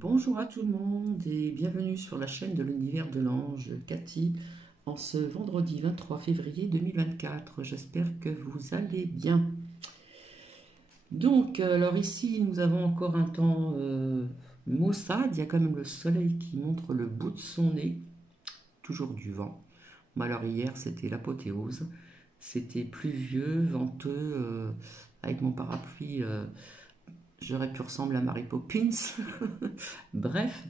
Bonjour à tout le monde et bienvenue sur la chaîne de l'univers de l'ange Cathy en ce vendredi 23 février 2024. J'espère que vous allez bien. Donc, alors ici, nous avons encore un temps maussade. Il y a quand même le soleil qui montre le bout de son nez, toujours du vent. Mais alors hier, c'était l'apothéose. C'était pluvieux, venteux, avec mon parapluie. J'aurais pu ressembler à Mary Poppins. Bref.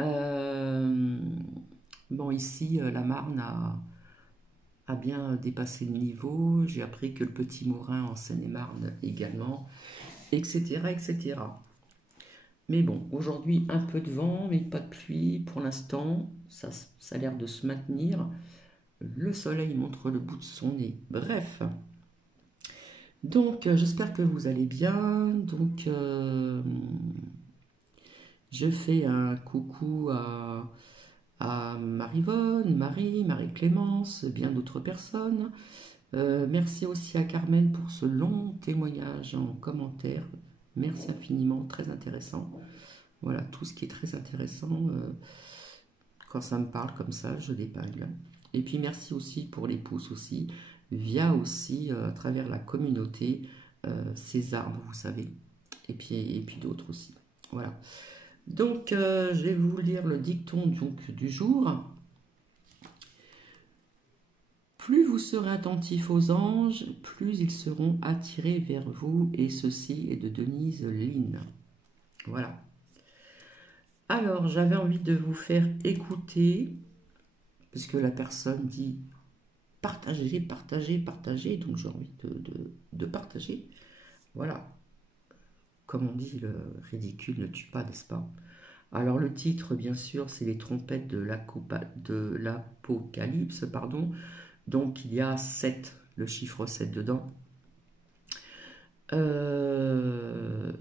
Euh, bon, ici, la Marne a bien dépassé le niveau. J'ai appris que le Petit Morin en Seine-et-Marne également, etc., etc. Mais bon, aujourd'hui, un peu de vent, mais pas de pluie pour l'instant. Ça a l'air de se maintenir. Le soleil montre le bout de son nez. Bref. Donc, j'espère que vous allez bien. Donc, je fais un coucou à Marivonne, Marie-Clémence, bien d'autres personnes. Merci aussi à Carmen pour ce long témoignage en commentaire. Merci infiniment, très intéressant. Voilà, tout ce qui est très intéressant, quand ça me parle comme ça, je l'épingle. Et puis merci aussi pour les pouces aussi, via aussi à travers la communauté, ces arbres, vous savez. Et puis d'autres aussi. Voilà. Donc, je vais vous lire le dicton donc, du jour. Plus vous serez attentif aux anges, plus ils seront attirés vers vous. Et ceci est de Denise Lynn. Voilà. Alors, j'avais envie de vous faire écouter, parce que la personne dit partagez, partagez, partagez. Donc, j'ai envie de partager. Voilà. Comme on dit, le ridicule ne tue pas, n'est-ce pas? Alors, le titre, bien sûr, c'est les trompettes de l'Apocalypse, pardon. Donc il y a 7, le chiffre 7 dedans. Je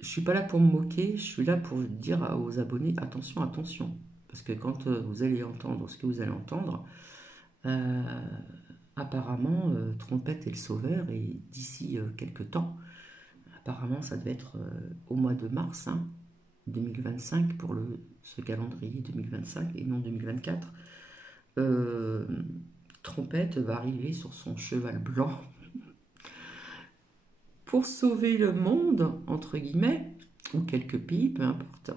suis pas là pour me moquer, je suis là pour dire aux abonnés attention, attention. Parce que quand vous allez entendre ce que vous allez entendre, euh, apparemment, Trompette est le sauveur et d'ici quelques temps, apparemment ça devait être au mois de mars 2025 pour ce calendrier 2025 et non 2024. Trompette va arriver sur son cheval blanc pour sauver le monde, entre guillemets, ou quelques pays, peu importe.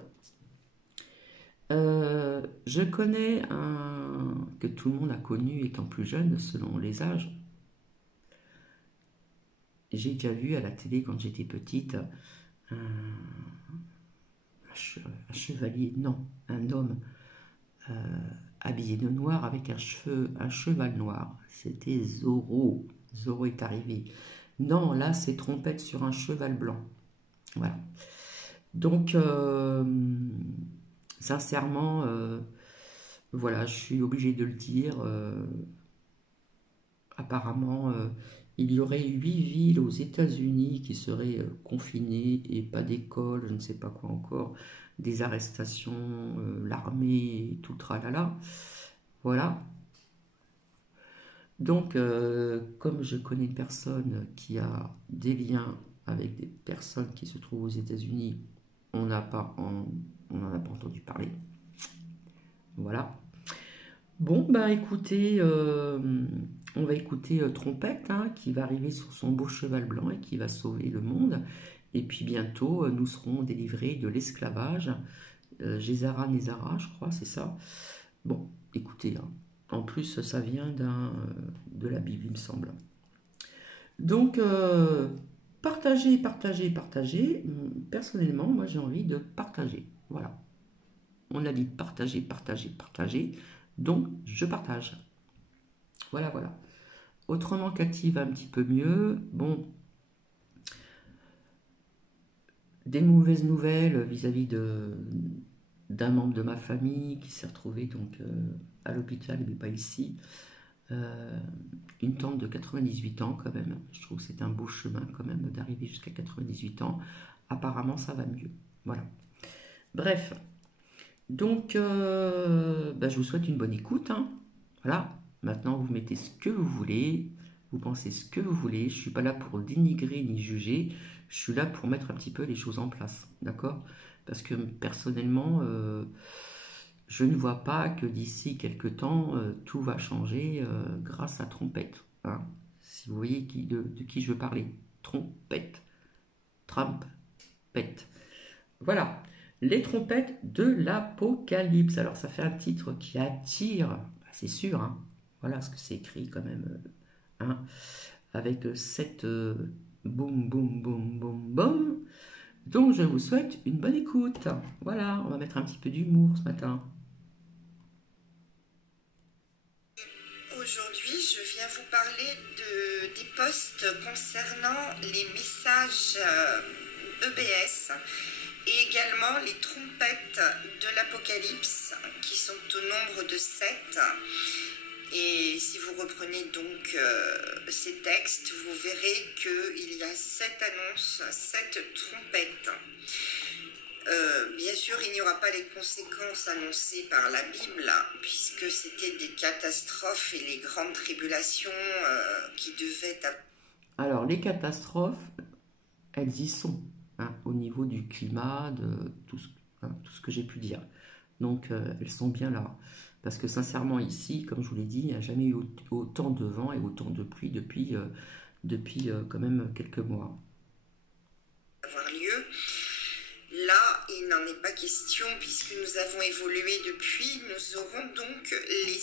Je connais un que tout le monde a connu étant plus jeune, selon les âges. J'ai déjà vu à la télé quand j'étais petite un, un chevalier, non, un homme habillé de noir avec un cheval noir. C'était Zorro. Zorro est arrivé. Non, là, c'est Trompette sur un cheval blanc. Voilà. Donc, sincèrement, voilà, je suis obligée de le dire. Apparemment, il y aurait 8 villes aux États-Unis qui seraient confinées et pas d'école, je ne sais pas quoi encore, des arrestations, l'armée, tout tralala. Voilà. Donc, comme je connais une personne qui a des liens avec des personnes qui se trouvent aux États-Unis, on n'en a pas entendu parler. Voilà. Bon, bah écoutez, on va écouter Trompette, qui va arriver sur son beau cheval blanc et qui va sauver le monde. Et puis bientôt, nous serons délivrés de l'esclavage. Gézara Nézara, je crois, c'est ça. Bon, écoutez, en plus, ça vient de la Bible, il me semble. Donc, partagez, partagez, partagez. Personnellement, moi, j'ai envie de partager. Voilà. On a dit partager, partager, partager. Donc, je partage. Voilà, voilà. Autrement, Cathy va un petit peu mieux. Bon, des mauvaises nouvelles vis-à-vis d'un membre de ma famille qui s'est retrouvé donc à l'hôpital, mais pas ici. Une tante de 98 ans quand même. Je trouve que c'est un beau chemin quand même d'arriver jusqu'à 98 ans. Apparemment, ça va mieux. Voilà. Bref. Donc, je vous souhaite une bonne écoute. Voilà. Maintenant, vous mettez ce que vous voulez. Vous pensez ce que vous voulez. Je ne suis pas là pour dénigrer ni juger. Je suis là pour mettre un petit peu les choses en place, d'accord? Parce que personnellement, je ne vois pas que d'ici quelques temps, tout va changer grâce à Trompette, hein. Si vous voyez de qui je veux parler. Trompette. Trump pète. Voilà. Les trompettes de l'Apocalypse. Alors ça fait un titre qui attire, bah, c'est sûr, hein. Voilà ce que c'est écrit quand même, hein, avec cette boum boum boum boum boum. Donc je vous souhaite une bonne écoute. Voilà, on va mettre un petit peu d'humour ce matin. Aujourd'hui, je viens vous parler des posts concernant les messages EBS et également les trompettes de l'Apocalypse qui sont au nombre de 7. Et si vous reprenez donc ces textes, vous verrez qu'il y a 7 annonces, 7 trompettes. Bien sûr, il n'y aura pas les conséquences annoncées par la Bible, puisque c'était des catastrophes et les grandes tribulations qui devaient... Alors, les catastrophes, elles y sont, hein, au niveau du climat, de tout ce que j'ai pu dire. Donc, elles sont bien là. Parce que sincèrement, ici, comme je vous l'ai dit, il n'y a jamais eu autant de vent et autant de pluie depuis quand même quelques mois. Avoir lieu. Là, il n'en est pas question puisque nous avons évolué depuis. Nous aurons donc les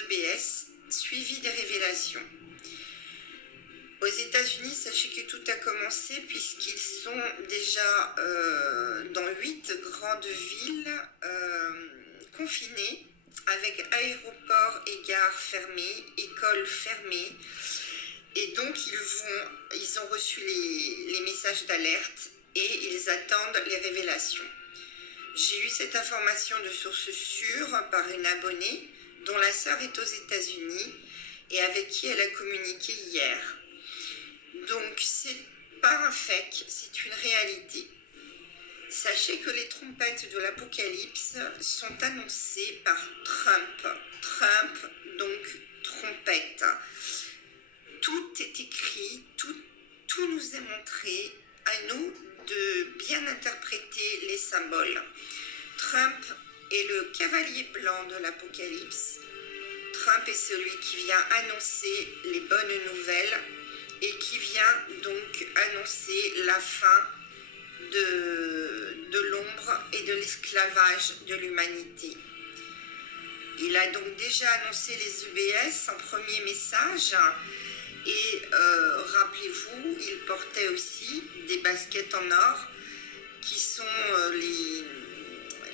EBS suivis des révélations. Aux États-Unis, sachez que tout a commencé puisqu'ils sont déjà dans 8 grandes villes confinées avec aéroports et gares fermés, écoles fermées. Et donc, ils ont reçu les messages d'alerte et ils attendent les révélations. J'ai eu cette information de source sûre par une abonnée dont la sœur est aux États-Unis et avec qui elle a communiqué hier. Donc, c'est pas un fake, c'est une réalité. Sachez que les trompettes de l'Apocalypse sont annoncées par Trump. Trump, donc trompette. Tout est écrit, tout nous est montré, à nous de bien interpréter les symboles. Trump est le cavalier blanc de l'Apocalypse. Trump est celui qui vient annoncer les bonnes nouvelles et qui vient donc annoncer la fin de l'ombre et de l'esclavage de l'humanité. Il a donc déjà annoncé les EBS en premier message. Et rappelez-vous, il portait aussi des baskets en or qui sont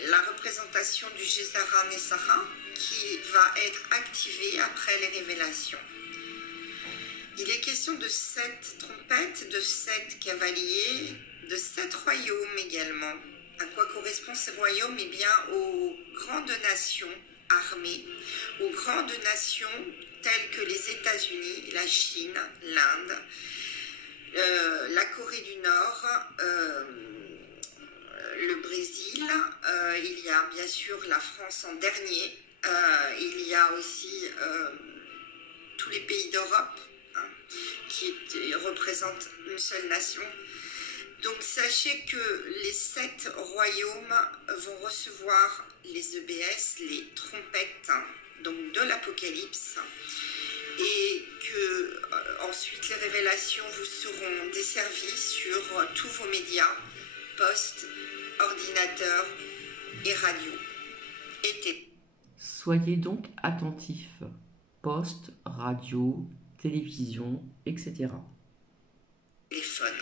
la représentation du Jézara Nessara qui va être activé après les révélations. Il est question de 7 trompettes, de 7 cavaliers, de 7 royaumes également. À quoi correspondent ces royaumes? Eh bien, aux grandes nations armées, aux grandes nations telles que les États-Unis, la Chine, l'Inde, la Corée du Nord, le Brésil, il y a bien sûr la France en dernier, il y a aussi tous les pays d'Europe, hein, qui représentent une seule nation. Donc sachez que les 7 royaumes vont recevoir les EBS, les trompettes, donc de l'Apocalypse, et que ensuite les révélations vous seront desservies sur tous vos médias, poste, ordinateur et radio. Soyez donc attentifs, poste, radio, télévision, etc. Téléphone.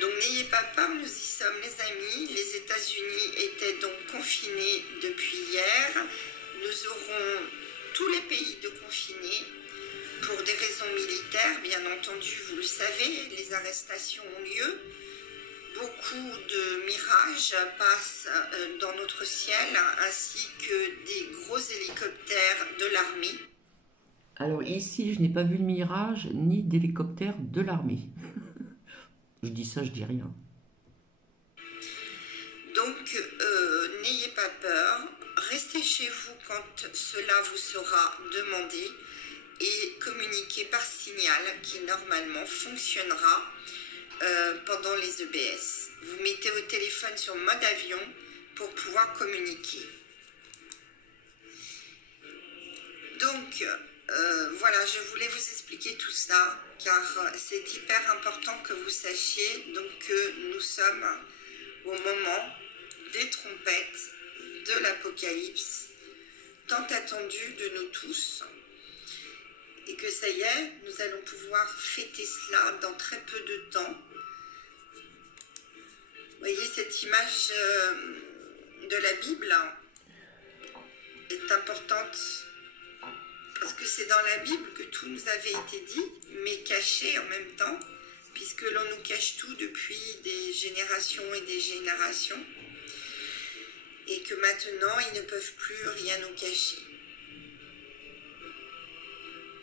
Donc n'ayez pas peur, nous y sommes les amis. Les États-Unis étaient donc confinés depuis hier. Nous aurons tous les pays de confinés pour des raisons militaires, bien entendu, vous le savez, les arrestations ont lieu. Beaucoup de mirages passent dans notre ciel, ainsi que des gros hélicoptères de l'armée. Alors ici, je n'ai pas vu de mirage ni d'hélicoptère de l'armée. Je dis ça, je dis rien. Donc, n'ayez pas peur, restez chez vous quand cela vous sera demandé et communiquez par signal qui normalement fonctionnera. pendant les EBS. Vous mettez votre téléphone sur mode avion pour pouvoir communiquer. Donc, voilà, je voulais vous expliquer tout ça, car c'est hyper important que vous sachiez donc, que nous sommes au moment des trompettes de l'Apocalypse, tant attendu de nous tous, et que ça y est, nous allons pouvoir fêter cela dans très peu de temps. Vous voyez, cette image de la Bible est importante parce que c'est dans la Bible que tout nous avait été dit, mais caché en même temps, puisque l'on nous cache tout depuis des générations et des générations, et que maintenant, ils ne peuvent plus rien nous cacher.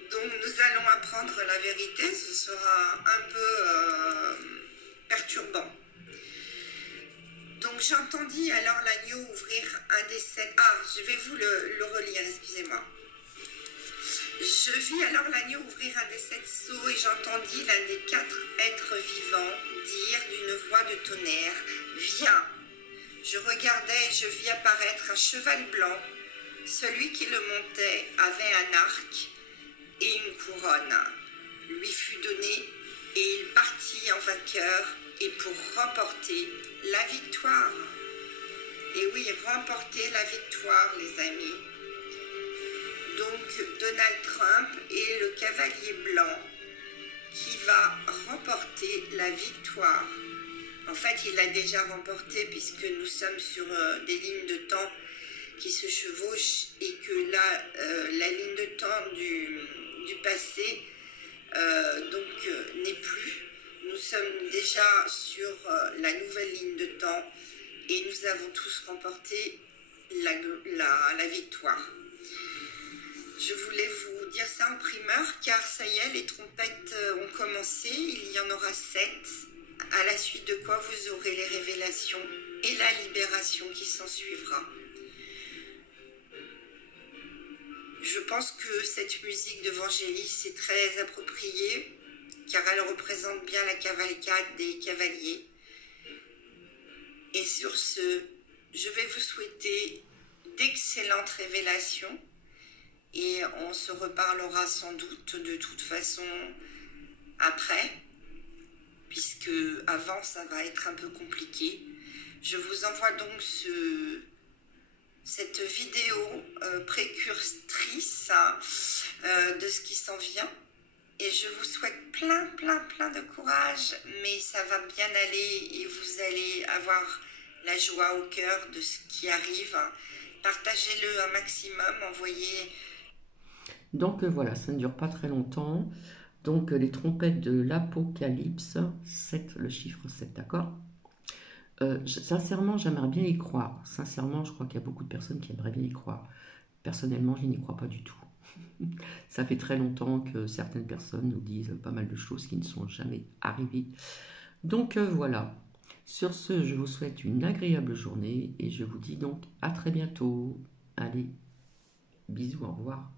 Donc, nous allons apprendre la vérité, ce sera un peu perturbant. Donc, j'entendis alors l'agneau ouvrir un des 7... Ah, je vais vous le relire, excusez-moi. Je vis alors l'agneau ouvrir un des 7 sceaux et j'entendis l'un des 4 êtres vivants dire d'une voix de tonnerre, « Viens !» Je regardai et je vis apparaître un cheval blanc. Celui qui le montait avait un arc et une couronne. Lui fut donné et il partit en vainqueur et pour remporter la victoire. Et oui, remporter la victoire, les amis. Donc, Donald Trump est le cavalier blanc qui va remporter la victoire. En fait, il l'a déjà remporté puisque nous sommes sur des lignes de temps qui se chevauchent et que là, la ligne de temps du passé n'est plus. Nous sommes déjà sur la nouvelle ligne de temps et nous avons tous remporté la victoire. Je voulais vous dire ça en primeur car ça y est, les trompettes ont commencé, il y en aura 7, à la suite de quoi vous aurez les révélations et la libération qui s'en suivra. Je pense que cette musique de Vangelis est très appropriée car elle représente bien la cavalcade des cavaliers. Et sur ce, je vais vous souhaiter d'excellentes révélations et on se reparlera sans doute de toute façon après, puisque avant ça va être un peu compliqué. Je vous envoie donc cette vidéo précurstrice de ce qui s'en vient. Et je vous souhaite plein de courage, mais ça va bien aller et vous allez avoir la joie au cœur de ce qui arrive. Partagez-le un maximum, envoyez... Donc voilà, ça ne dure pas très longtemps. Donc les trompettes de l'Apocalypse, 7, le chiffre 7, d'accord? Sincèrement, j'aimerais bien y croire. Sincèrement, je crois qu'il y a beaucoup de personnes qui aimeraient bien y croire. Personnellement, je n'y crois pas du tout. Ça fait très longtemps que certaines personnes nous disent pas mal de choses qui ne sont jamais arrivées. Donc voilà. Sur ce, je vous souhaite une agréable journée et je vous dis donc à très bientôt. Allez, bisous, au revoir.